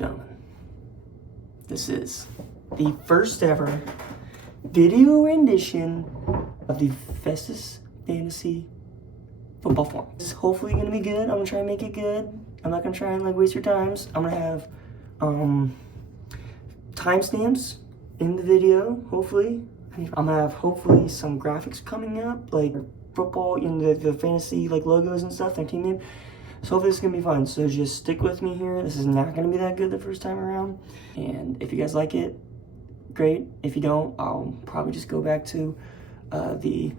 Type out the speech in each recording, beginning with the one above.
Gentlemen, this is the first ever video rendition of the Festus Fantasy Football Form. This is hopefully going to be good. I'm going to try and make it good. I'm not going to try and waste your times. I'm going to have timestamps in the video, hopefully. I'm going to have hopefully some graphics coming up, like football in the fantasy logos and stuff, their team name. So hopefully this is going to be fun. So just stick with me here. This is not going to be that good the first time around. And if you guys like it, great. If you don't, I'll probably just go back to the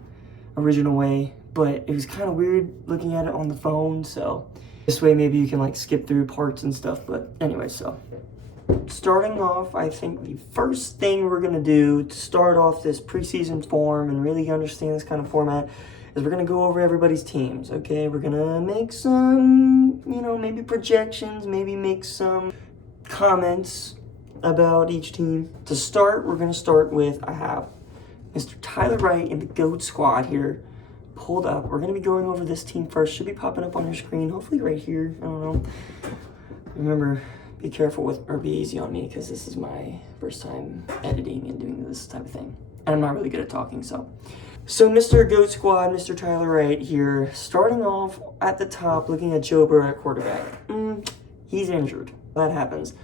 original way. But it was kind of weird looking at it on the phone. So this way maybe you can skip through parts and stuff. But anyway, so starting off, I think the first thing we're going to do to start off this preseason form and really understand this kind of format is we're going to go over everybody's teams, okay? We're going to make some, maybe projections, maybe make some comments about each team. To start, we're going to start with, I have Mr. Tyler Wright in the GOAT squad here pulled up. We're going to be going over this team first. Should be popping up on your screen, hopefully right here. I don't know. Remember, be careful with, or be easy on me, because this is my first time editing and doing this type of thing. And I'm not really good at talking, so Mr. GOAT Squad, Mr. Tyler Wright here, starting off at the top, looking at Joe Burrow at quarterback. He's injured. That happens.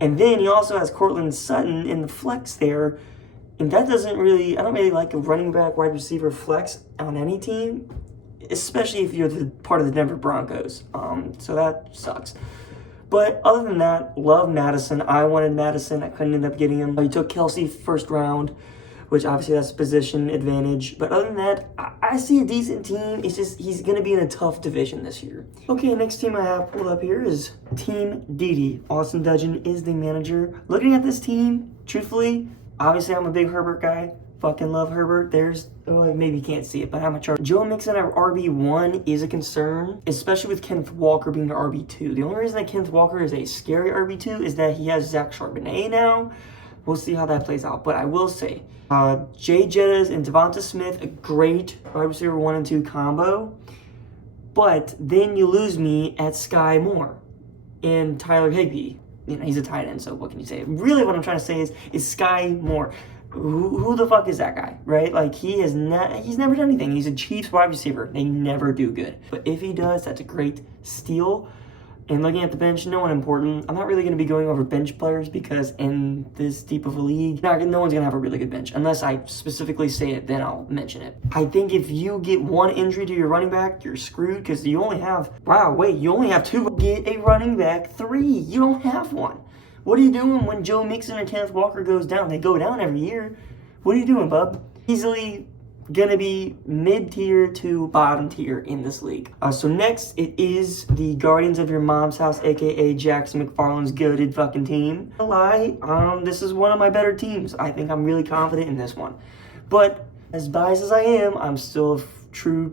And then he also has Cortland Sutton in the flex there, and that doesn't really, I don't really like a running back, wide receiver flex on any team, especially if you're the part of the Denver Broncos. So that sucks. But other than that, love Madison. I wanted Madison. I couldn't end up getting him. He took Kelsey first round, which obviously that's position advantage. But other than that, I see a decent team. It's just he's going to be in a tough division this year. Okay, next team I have pulled up here is Team Didi. Austin Dudgeon is the manager. Looking at this team, truthfully, obviously I'm a big Herbert guy. Fucking love Herbert. Maybe you can't see it, but I'm a chart. Joe Mixon at RB1 is a concern, especially with Kenneth Walker being the RB2. The only reason that Kenneth Walker is a scary RB2 is that he has Zach Charbonnet now. We'll see how that plays out. But I will say, Jay Jettas and Devonta Smith, a great wide receiver 1 and 2 combo. But then you lose me at Sky Moore and Tyler Higbee. He's a tight end, so what can you say? Really what I'm trying to say is Sky Moore. Who the fuck is that guy, right? He's never done anything. He's a Chiefs wide receiver. They never do good. But if he does, that's a great steal. And looking at the bench, no one important. I'm not really going to be going over bench players because in this deep of a league, no one's going to have a really good bench. Unless I specifically say it, then I'll mention it. I think if you get one injury to your running back, you're screwed because you only have, you only have 2. Get a running back 3. You don't have one. What are you doing when Joe Mixon or Kenneth Walker goes down? They go down every year. What are you doing, bub? Easily going to be mid-tier to bottom tier in this league. So next, it is the Guardians of Your Mom's House, a.k.a. Jackson McFarland's goated fucking team. No lie, this is one of my better teams. I think I'm really confident in this one. But as biased as I am, I'm still a true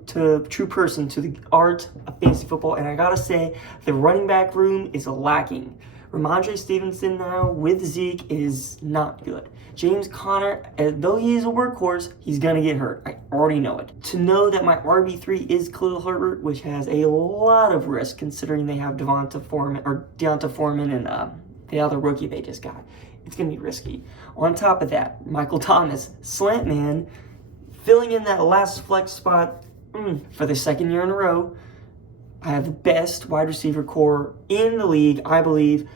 person to the art of fantasy football. And I gotta say, the running back room is lacking. Ramondre Stevenson now with Zeke is not good. James Conner, though he is a workhorse, he's going to get hurt. I already know it. To know that my RB3 is Khalil Herbert, which has a lot of risk considering they have Deonta Foreman and the other rookie they just got. It's going to be risky. On top of that, Michael Thomas, slant man, filling in that last flex spot for the second year in a row. I have the best wide receiver core in the league, I believe,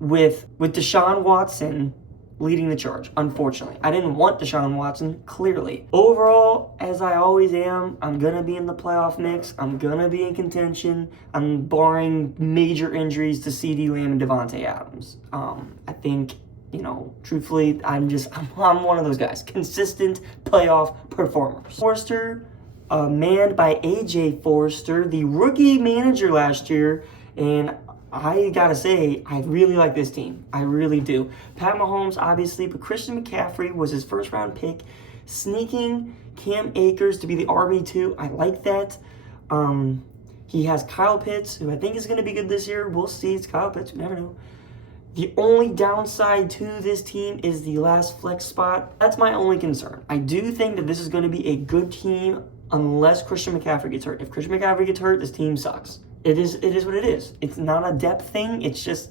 with Deshaun Watson leading the charge, unfortunately. I didn't want Deshaun Watson, clearly. Overall, as I always am, I'm going to be in the playoff mix. I'm going to be in contention. I'm barring major injuries to CeeDee Lamb and Devontae Adams. I think, truthfully, I'm one of those guys. Consistent playoff performers. Forster, manned by A.J. Forrester, the rookie manager last year, and I gotta say, I really like this team. I really do. Pat Mahomes, obviously, but Christian McCaffrey was his first round pick, sneaking Cam Akers to be the RB2. I like that. He has Kyle Pitts, who I think is going to be good this year. We'll see. It's Kyle Pitts. You never know. The only downside to this team is the last flex spot. That's my only concern. I do think that this is going to be a good team unless Christian McCaffrey gets hurt. If Christian McCaffrey gets hurt, this team sucks. It is what it is. It's not a depth thing. It's just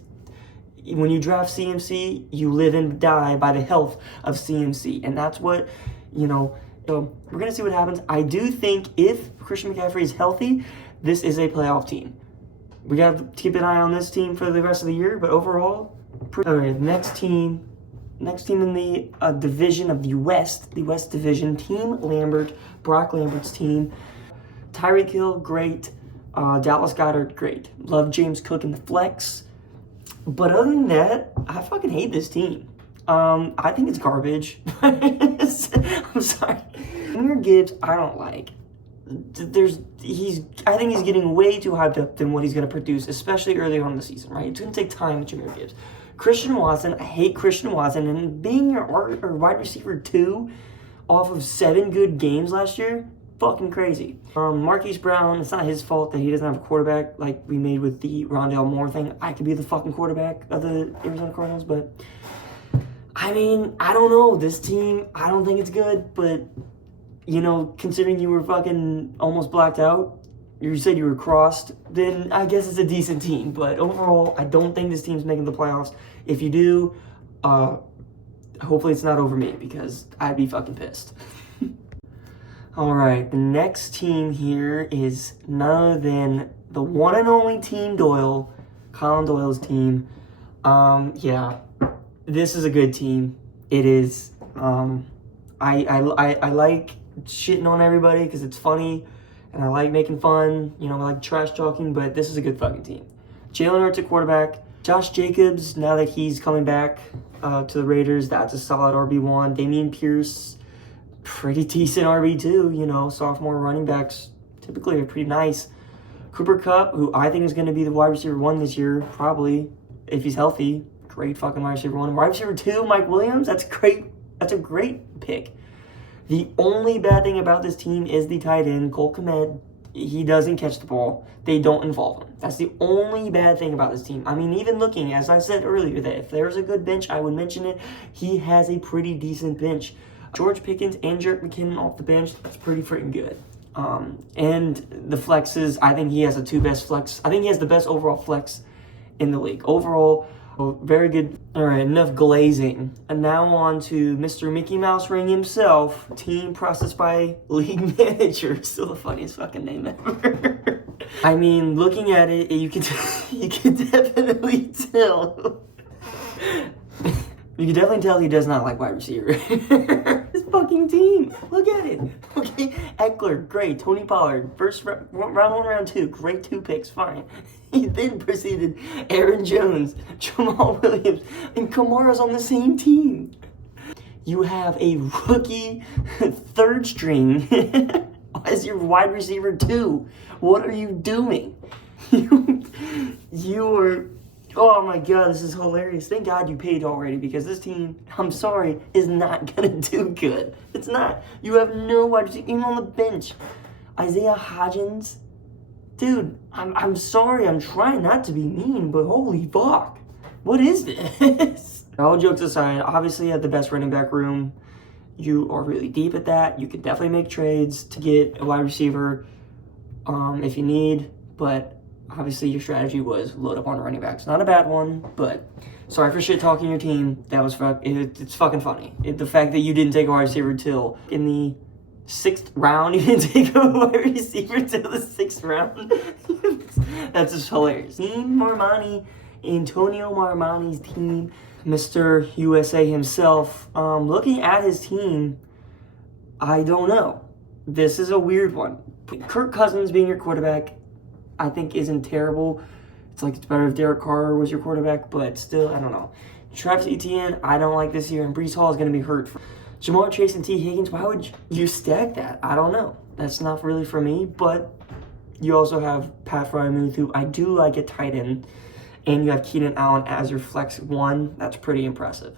when you draft CMC, you live and die by the health of CMC. And that's what, so we're going to see what happens. I do think if Christian McCaffrey is healthy, this is a playoff team. We got to keep an eye on this team for the rest of the year, but overall, all right, next team in the division of the West Division, Team Lambert, Brock Lambert's team. Tyreek Hill, great. Dallas Goedert, great. Love James Cook in the flex. But other than that, I fucking hate this team. I think it's garbage. I'm sorry. Jahmyr Gibbs, I don't like. I think he's getting way too hyped up than what he's going to produce, especially early on in the season, right? It's going to take time with Jahmyr Gibbs. Christian Watson, I hate Christian Watson, and being your wide receiver 2 off of 7 good games last year, fucking crazy. Marquise Brown, it's not his fault that he doesn't have a quarterback like we made with the Rondale Moore thing. I could be the fucking quarterback of the Arizona Cardinals, but I mean, I don't know. This team, I don't think it's good, but considering you were fucking almost blacked out, you said you were crossed, then I guess it's a decent team. But overall, I don't think this team's making the playoffs. If you do, hopefully it's not over me, because I'd be fucking pissed. All right, the next team here is none other than the one and only Team Doyle, Colin Doyle's team. Yeah, this is a good team. It is. I like shitting on everybody because it's funny, and I like making fun. I like trash talking, but this is a good fucking team. Jalen Hurts at quarterback. Josh Jacobs, now that he's coming back to the Raiders, that's a solid RB1. Dameon Pierce, pretty decent RB2. Sophomore running backs typically are pretty nice. Cooper Kupp, who I think is going to be the wide receiver 1 this year, probably, if he's healthy. Great fucking wide receiver 1. Wide receiver 2, Mike Williams, that's great. That's a great pick. The only bad thing about this team is the tight end, Cole Kmet. He doesn't catch the ball. They don't involve him. That's the only bad thing about this team. I mean, even looking, as I said earlier, that if there's a good bench, I would mention it. He has a pretty decent bench. George Pickens and Jerick McKinnon off the bench, that's pretty freaking good. And the flexes, I think he has the 2 best flex. I think he has the best overall flex in the league. Overall, very good. All right, enough glazing. And now on to Mr. Mickey Mouse Ring himself. Team processed by league manager. Still the funniest fucking name ever. I mean, looking at it, you can definitely tell. You can definitely tell he does not like wide receiver. His fucking team. Look at it. Okay, Eckler, great. Tony Pollard, round 1, round 2, great 2 picks, fine. He then proceeded Aaron Jones, Jamal Williams, and Kamara's on the same team. You have a rookie 3rd string as your wide receiver 2. What are you doing? You are... Oh my god, this is hilarious. Thank God you paid already, because this team, I'm sorry, is not going to do good. It's not. You have no wide receiver, even on the bench. Isaiah Hodgins. Dude, I'm sorry, I'm trying not to be mean, but holy fuck. What is this? All jokes aside, obviously you have the best running back room. You are really deep at that. You can definitely make trades to get a wide receiver if you need, but obviously your strategy was load up on running backs. Not a bad one, but sorry for shit talking your team. That was it's fucking funny. The fact that you didn't take a wide receiver till in the 6th round, you didn't take a wide receiver till the 6th round. That's just hilarious. Team Marmani, Antonio Marmani's team, Mr. USA himself. Looking at his team, I don't know. This is a weird one. Kirk Cousins being your quarterback, I think isn't terrible. It's better if Derek Carr was your quarterback, but still, I don't know. Travis Etienne, I don't like this year, and Breece Hall is going to be hurt. Jamar Chase and T. Higgins, why would you stack that? I don't know. That's not really for me, but you also have Pat Freiermuth, who I do like at tight end, and you have Keenan Allen as your flex 1. That's pretty impressive.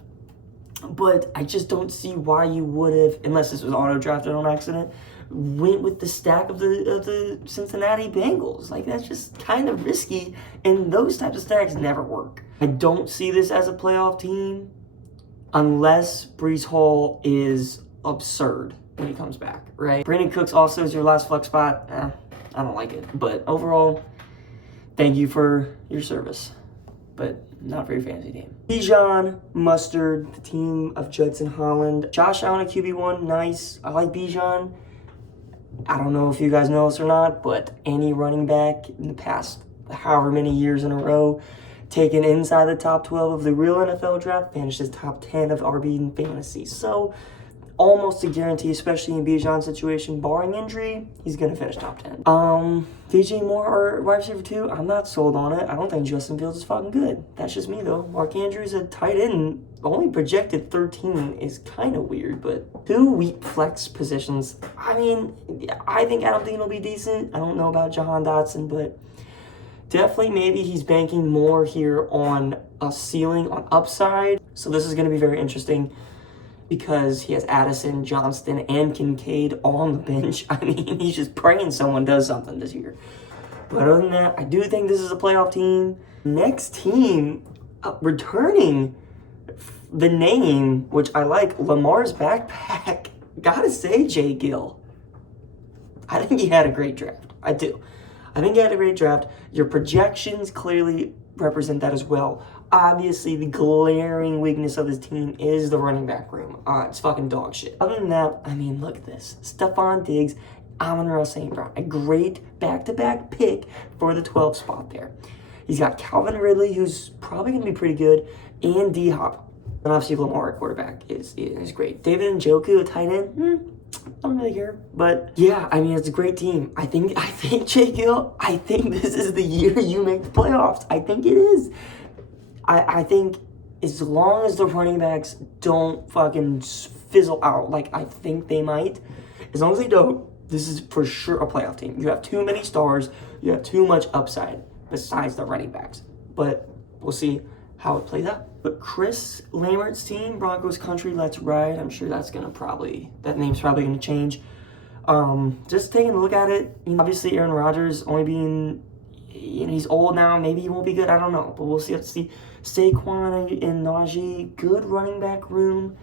But I just don't see why you would have, unless this was auto-drafted on accident, went with the stack of the Cincinnati Bengals. That's just kind of risky, and those types of stacks never work. I don't see this as a playoff team unless Breece Hall is absurd when he comes back, right? Brandon Cooks also is your last flex spot. I don't like it. But overall, thank you for your service. but not for your fantasy team. Bijan, Mustard, the team of Judson Holland. Josh Allen at QB1, nice. I like Bijan. I don't know if you guys know this or not, but any running back in the past however many years in a row taken inside the top 12 of the real NFL draft finishes top 10 of RB in fantasy. So almost a guarantee, especially in Bijan's situation, barring injury, he's going to finish top 10. DJ Moore or wide receiver 2, I'm not sold on it. I don't think Justin Fields is fucking good. That's just me, though. Mark Andrews at tight end, only projected 13 is kind of weird, but 2 weak flex positions. I mean, I don't think it'll be decent. I don't know about Jahan Dotson, but definitely maybe he's banking more here on a ceiling, on upside. So this is going to be very interesting, because he has Addison, Johnston, and Kincaid all on the bench. I mean, he's just praying someone does something this year. But other than that, I do think this is a playoff team. Next team, returning the name, which I like, Lamar's backpack. Gotta say, Jay Gill. I think he had a great draft. I do. I think he had a great draft. Your projections clearly represent that as well. Obviously, the glaring weakness of this team is the running back room. It's fucking dog shit. Other than that, I mean, look at this. Stephon Diggs, Amon-Ra St. Brown. A great back-to-back pick for the 12 spot there. He's got Calvin Ridley, who's probably going to be pretty good, and D-Hop. And obviously, Lamar at quarterback is great. David Njoku at tight end, I don't really care. But yeah, I mean, it's a great team. I think Jay Gill, I think this is the year you make the playoffs. I think it is. I think as long as the running backs don't fucking fizzle out, like I think they might, as long as they don't, this is for sure a playoff team. You have too many stars. You have too much upside besides the running backs. But we'll see how it plays out. But Chris Lambert's team, Broncos Country, Let's Ride. I'm sure that name's probably going to change. Just taking a look at it, obviously Aaron Rodgers only being, he's old now. Maybe he won't be good. I don't know. But we'll see. Let's see. Saquon and Najee, good running back room.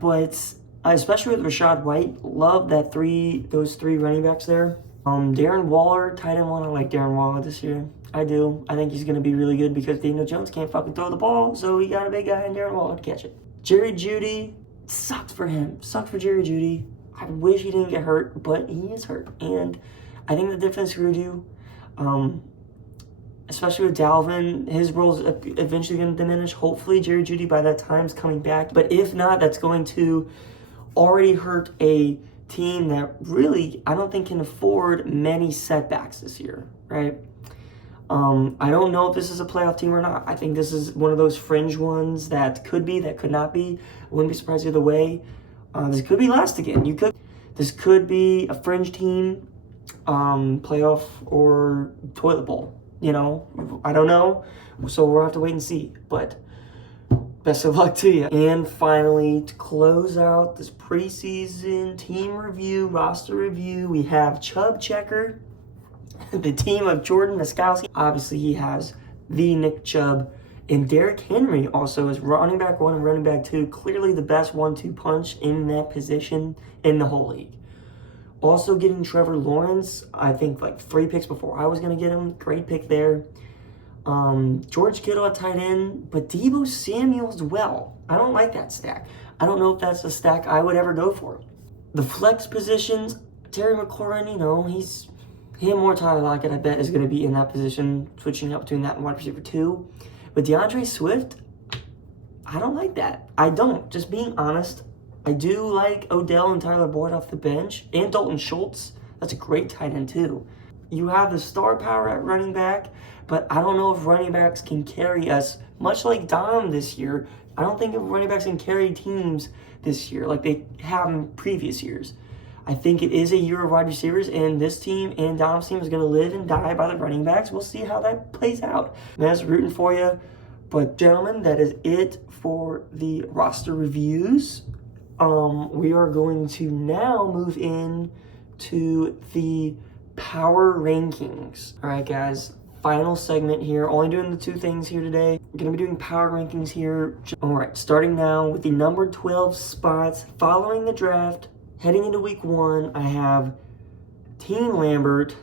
But especially with Rachaad White, love those three running backs there. Darren Waller, tight end one. I like Darren Waller this year. I do. I think he's going to be really good because Daniel Jones can't fucking throw the ball, so he got a big guy in Darren Waller to catch it. Jerry Jeudy, sucks for him. Sucks for Jerry Jeudy. I wish he didn't get hurt, but he is hurt. And I think the defense screwed you. Especially with Dalvin, his role's eventually going to diminish. Hopefully, Jerry Jeudy by that time is coming back. But if not, that's going to already hurt a team that really, I don't think can afford many setbacks this year, right? I don't know if this is a playoff team or not. I think this is one of those fringe ones that could be, that could not be. I wouldn't be surprised either way. This could be last again. This could be a fringe team, playoff or toilet bowl. I don't know. So we'll have to wait and see. But best of luck to you. And finally, to close out this preseason team review, roster review, we have Chubb Checker, the team of Jordan Miskowski. Obviously, he has the Nick Chubb. And Derrick Henry also is running back 1 and running back 2. Clearly the best 1-2 punch in that position in the whole league. Also getting Trevor Lawrence, I think like 3 picks before I was going to get him. Great pick there. George Kittle at tight end, but Deebo Samuel as well. I don't like that stack. I don't know if that's a stack I would ever go for. The flex positions, Terry McLaurin, him or Tyler Lockett, I bet, is going to be in that position, switching up between that and wide receiver 2. But DeAndre Swift, I don't like that. I don't. Just being honest. I do like Odell and Tyler Boyd off the bench, and Dalton Schultz. That's a great tight end too. You have the star power at running back, but I don't know if running backs can carry us, much like Dom this year. I don't think if running backs can carry teams this year like they have in previous years. I think it is a year of wide receivers, and this team and Dom's team is going to live and die by the running backs. We'll see how that plays out. That's rooting for you. But gentlemen, that is it for the roster reviews. We are going to now move in to the power rankings. All right, guys, final segment here. Only doing the 2 things here today. We're going to be doing power rankings here. All right, starting now with the number 12 spots following the draft. Heading into week 1, I have Team Lambert,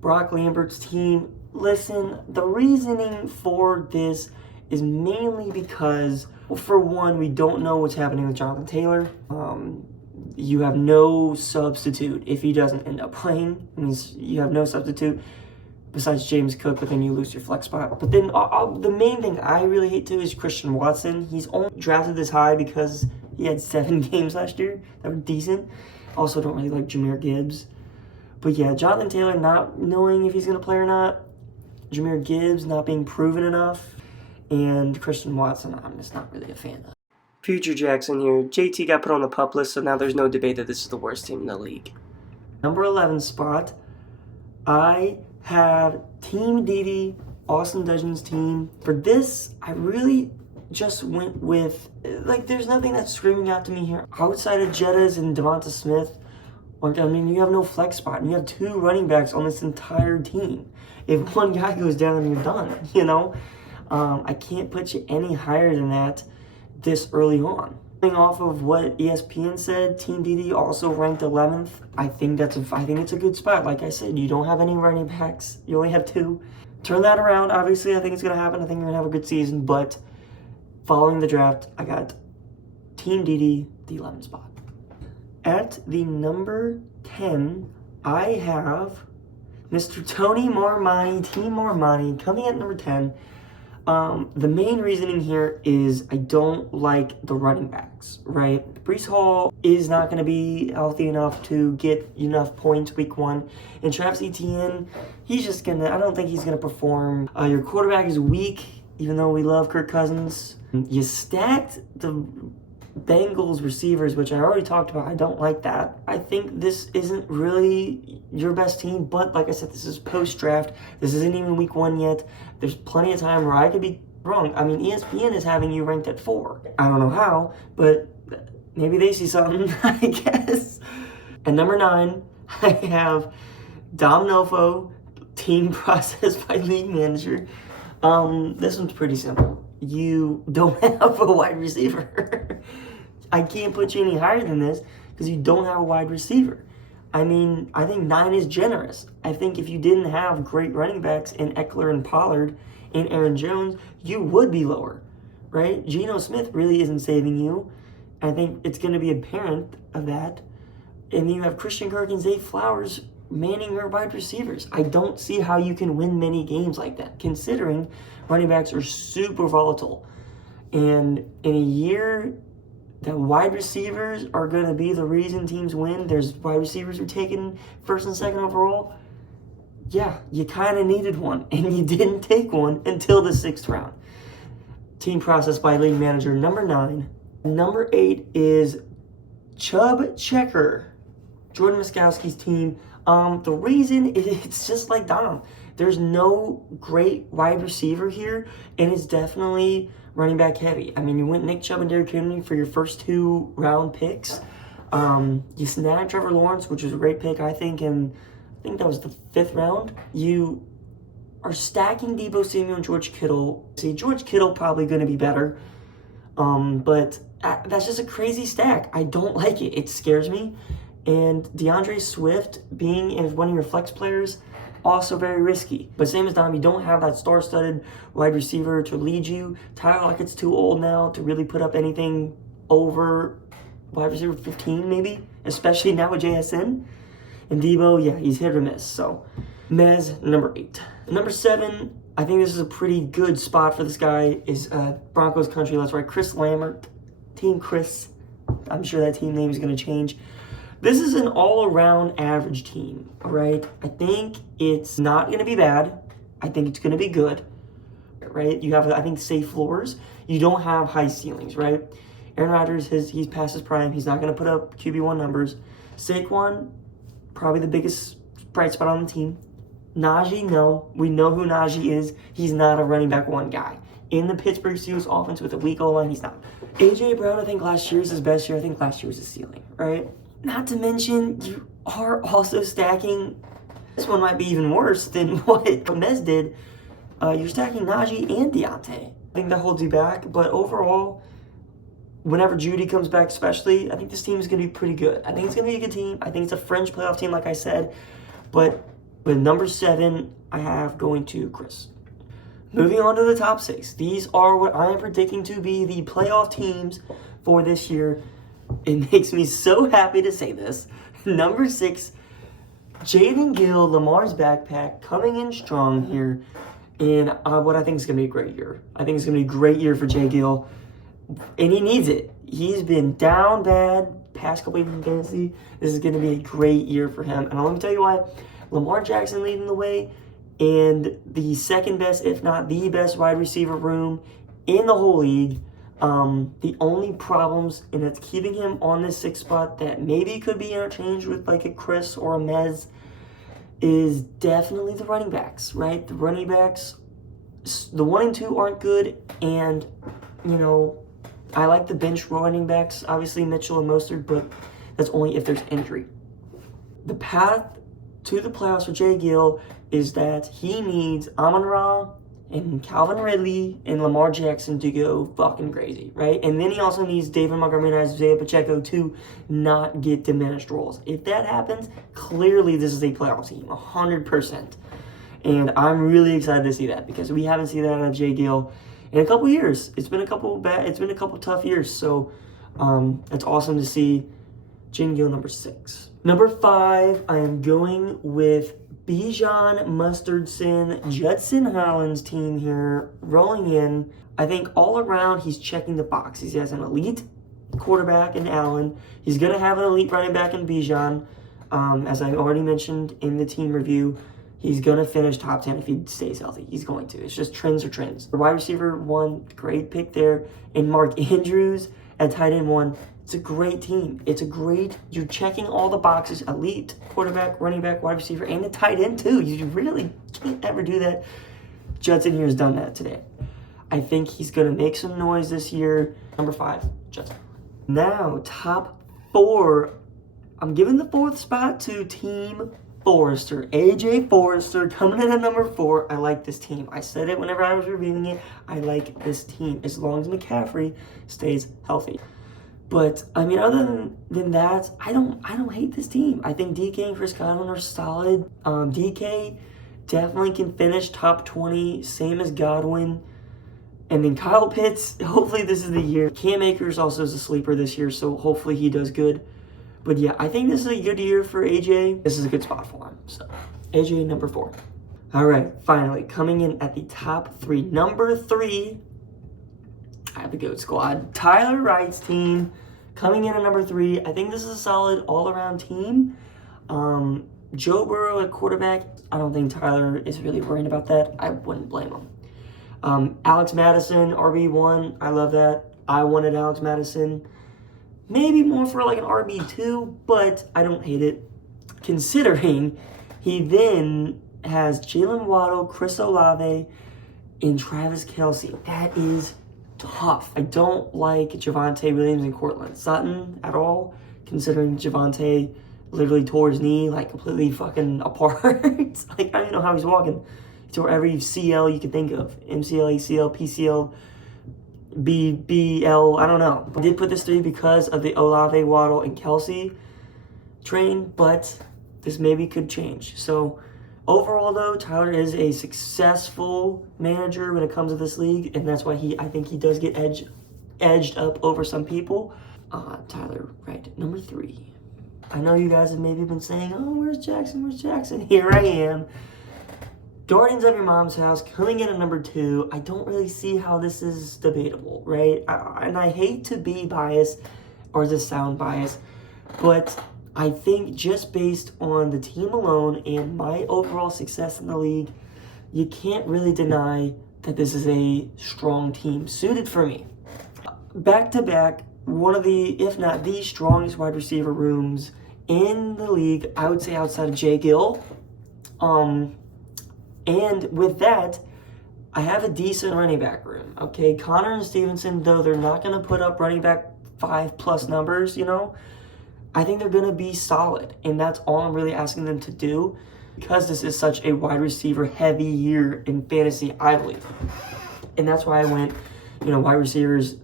Brock Lambert's team, Listen, the reasoning for this is mainly because, well, for one, we don't know what's happening with Jonathan Taylor. You have no substitute if he doesn't end up playing. It means you have no substitute besides James Cook, but then you lose your flex spot. But then the main thing I really hate too is Christian Watson. He's only drafted this high because he had 7 games last year that were decent. Also, don't really like Jahmyr Gibbs. But yeah, Jonathan Taylor not knowing if he's going to play or not. Jahmyr Gibbs not being proven enough. And Christian Watson, I'm just not really a fan of. Future Jackson here. JT got put on the PUP list, so now there's no debate that this is the worst team in the league. Number 11 spot, I have Team Didi, Austin Dudgeon's team. For this, I really just went with, like, there's nothing that's screaming out to me here. Outside of Jettas and Devonta Smith, like, I mean, you have no flex spot, and you have 2 running backs on this entire team. If one guy goes down, then you're done, you know? I can't put you any higher than that this early on. Going off of what ESPN said, Team DD also ranked 11th. I think it's a good spot. Like I said, you don't have any running backs. You only have 2. Turn that around. Obviously, I think it's going to happen. I think you're going to have a good season. But following the draft, I got Team DD, the 11th spot. At the number 10, I have Mr. Tony Marmani, Team Marmani, coming at number 10. The main reasoning here is I don't like the running backs, right? Breece Hall is not going to be healthy enough to get enough points week 1. And Travis Etienne, I don't think he's going to perform. Your quarterback is weak, even though we love Kirk Cousins. You stacked the Bengals receivers, which I already talked about. I don't like that. I think this isn't really your best team, but like I said, this is post-draft. This isn't even week 1 yet. There's plenty of time where I could be wrong. I mean, ESPN is having you ranked at 4. I don't know how, but maybe they see something, I guess. At number 9, I have Dom Nofo, team process by league manager. This one's pretty simple. You don't have a wide receiver. I can't put you any higher than this because you don't have a wide receiver. I mean, I think 9 is generous. I think if you didn't have great running backs in Eckler and Pollard and Aaron Jones, you would be lower, right? Geno Smith really isn't saving you. I think it's going to be apparent of that. And you have Christian Kirk and Zay Flowers manning your wide receivers. I don't see how you can win many games like that, considering running backs are super volatile. And in a year that wide receivers are going to be the reason teams win, there's wide receivers who are taken 1st and 2nd overall. Yeah, you kind of needed one, and you didn't take one until the 6th round. Team process by league manager, number 9. Number 8 is Chubb Checker, Jordan Muskowski's team. The reason it's just like Dom. There's no great wide receiver here, and it's definitely running back heavy. I mean, you went Nick Chubb and Derrick Henry for your first 2 round picks. You snagged Trevor Lawrence, which was a great pick, I think, and I think that was the 5th round. You are stacking Deebo Samuel and George Kittle. See, George Kittle probably going to be better, but that's just a crazy stack. I don't like it. It scares me. And DeAndre Swift being one of your flex players, also very risky. But same as Dom, you don't have that star-studded wide receiver to lead you. Tyler Lockett's too old now to really put up anything over wide receiver 15 maybe, especially now with JSN. And Deebo, yeah, he's hit or miss. So, Mez, number 8. Number 7, I think this is a pretty good spot for this guy, is Broncos country. That's right, Chris Lambert, Team Chris. I'm sure that team name is going to change. This is an all-around average team, all right? I think it's not going to be bad. I think it's going to be good, right? You have, I think, safe floors. You don't have high ceilings, right? Aaron Rodgers, he's past his prime. He's not going to put up QB1 numbers. Saquon, probably the biggest bright spot on the team. Najee, no. We know who Najee is. He's not a running back 1 guy. In the Pittsburgh Steelers offense with a weak O-line, he's not. A.J. Brown, I think last year was his best year. I think last year was his ceiling, right? Not to mention, you are also stacking, this one might be even worse than what Mez did. You're stacking Najee and Deontay. I think that holds you back, but overall, whenever Judy comes back especially, I think this team is going to be pretty good. I think it's going to be a good team. I think it's a fringe playoff team, like I said, but With number 7, I have going to Chris. Moving on to the top 6. These are what I am predicting to be the playoff teams for this year. It makes me so happy to say this. Number 6, Jaden Gill, Lamar's backpack, coming in strong here. And what I think is going to be a great year. I think it's going to be a great year for Jay Gill. And he needs it. He's been down bad past couple years in fantasy. This is going to be a great year for him. And let me tell you why. Lamar Jackson leading the way, and the second best, if not the best, wide receiver room in the whole league. The only problems, and it's keeping him on this 6th spot that maybe could be interchanged with like a Chris or a Mez, is definitely the running backs, right? The running backs, the 1 and 2 aren't good, and, you know, I like the bench running backs, obviously Mitchell and Mostert, but that's only if there's injury. The path to the playoffs for Jay Gill is that he needs Amon-Ra and Calvin Ridley and Lamar Jackson to go fucking crazy, right? And then he also needs David Montgomery and Isaiah Pacheco to not get diminished roles. If that happens, clearly this is a playoff team, 100%. And I'm really excited to see that because we haven't seen that out of Jay Gill in a couple years. It's been a couple tough years, so it's awesome to see Jay Gill number 6. Number 5, I am going with Bijan Mustardson, Judson Holland's team here, rolling in. I think all around he's checking the box. He has an elite quarterback in Allen. He's going to have an elite running back in Bijan. As I already mentioned in the team review, he's going to finish top 10 if he stays healthy. He's going to. It's just trends are trends. The wide receiver 1, great pick there. And Mark Andrews at tight end 1. It's a great team. You're checking all the boxes. Elite quarterback, running back, wide receiver, and a tight end too. You really can't ever do that. Judson here has done that today. I think he's going to make some noise this year. Number 5, Judson. Now, top 4. I'm giving the 4th spot to Team Forrester. AJ Forrester coming in at number 4. I like this team. I said it whenever I was reviewing it. I like this team as long as McCaffrey stays healthy. But, I mean, other than that, I don't hate this team. I think DK and Chris Godwin are solid. DK definitely can finish top 20, same as Godwin. And then Kyle Pitts, hopefully this is the year. Cam Akers also is a sleeper this year, so hopefully he does good. But yeah, I think this is a good year for AJ. This is a good spot for him. So, AJ number 4. All right, finally, coming in at the top 3. Number 3, I have the GOAT squad. Tyler Wright's team coming in at number 3. I think this is a solid all-around team. Joe Burrow at quarterback. I don't think Tyler is really worried about that. I wouldn't blame him. Alex Madison, RB1. I love that. I wanted Alex Madison. Maybe more for like an RB2, but I don't hate it. Considering he then has Jalen Waddle, Chris Olave, and Travis Kelce. That is tough. I don't like Javonte Williams and Cortland Sutton at all, considering Javonte literally tore his knee like completely fucking apart. Like, I don't even know how he's walking. He tore every CL you could think of. MCL, ACL, PCL, BBL, I don't know. I did put this 3 because of the Olave, Waddle, and Kelce train, but this maybe could change. So overall, though, Tyler is a successful manager when it comes to this league, and that's why I think he does get edged up over some people. Tyler, right, number 3. I know you guys have maybe been saying, oh, where's Jackson? Where's Jackson? Here I am. Guardians of Your Mom's House coming in at number 2. I don't really see how this is debatable, right? And I hate to be biased or to sound biased, but I think just based on the team alone and my overall success in the league, you can't really deny that this is a strong team suited for me. Back to back, one of the, if not the strongest wide receiver rooms in the league, I would say outside of Jay Gill. And with that, I have a decent running back room, okay? Connor and Stevenson, though they're not going to put up running back 5+ numbers, you know, I think they're going to be solid. And that's all I'm really asking them to do because this is such a wide receiver heavy year in fantasy, I believe. And that's why I went, wide receivers,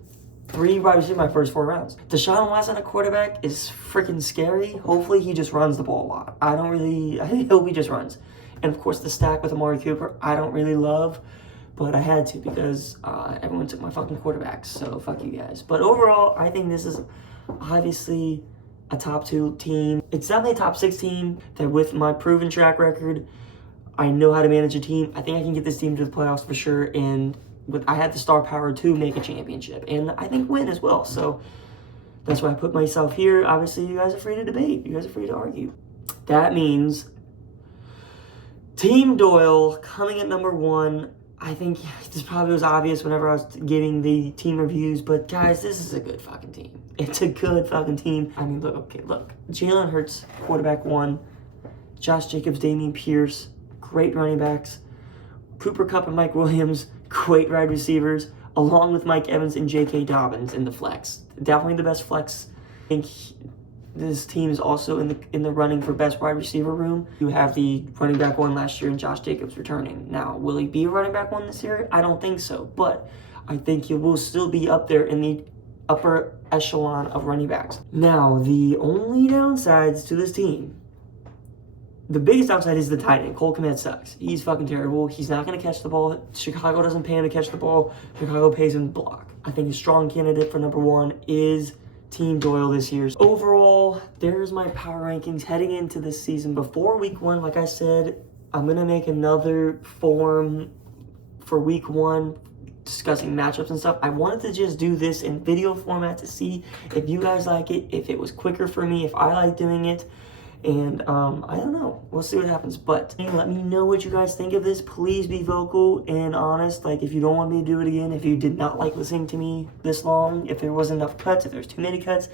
3 wide receivers my first 4 rounds. Deshaun Watson at quarterback is freaking scary. Hopefully he just runs the ball a lot. I hope he just runs. And of course, the stack with Amari Cooper, I don't really love, but I had to because everyone took my fucking quarterbacks. So fuck you guys. But overall, I think this is obviously a top 2 team. It's definitely a top 6 team that with my proven track record, I know how to manage a team. I think I can get this team to the playoffs for sure. And I had the star power to make a championship. And I think win as well. So that's why I put myself here. Obviously, you guys are free to debate. You guys are free to argue. That means Team Doyle coming at number 1. I think this probably was obvious whenever I was giving the team reviews, but guys, this is a good fucking team. It's a good fucking team. I mean, look. Jalen Hurts, quarterback 1. Josh Jacobs, Dameon Pierce, great running backs. Cooper Kupp and Mike Williams, great wide receivers, along with Mike Evans and J.K. Dobbins in the flex. Definitely the best flex. I think this team is also in the running for best wide receiver room. You have the running back 1 last year and Josh Jacobs returning. Now, will he be a running back 1 this year? I don't think so, but I think he will still be up there in the upper echelon of running backs. Now, the only downsides to this team, the biggest downside is the tight end. Cole Kmet sucks. He's fucking terrible. He's not going to catch the ball. Chicago doesn't pay him to catch the ball. Chicago pays him to block. I think a strong candidate for number 1 is Team Doyle this year. Overall, there's my power rankings heading into this season. Before week 1, like I said, I'm going to make another form for week 1 discussing matchups and stuff. I wanted to just do this in video format to see if you guys like it, if it was quicker for me, if I like doing it. And I don't know. We'll see what happens. But let me know what you guys think of this. Please be vocal and honest. Like, if you don't want me to do it again, if you did not like listening to me this long, if there wasn't enough cuts, if there's too many cuts,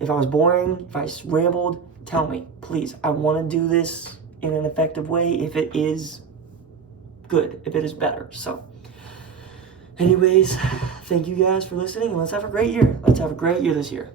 if I was boring, if I rambled, tell me. Please. I want to do this in an effective way if it is good, if it is better. So, anyways, thank you guys for listening. And let's have a great year. Let's have a great year this year.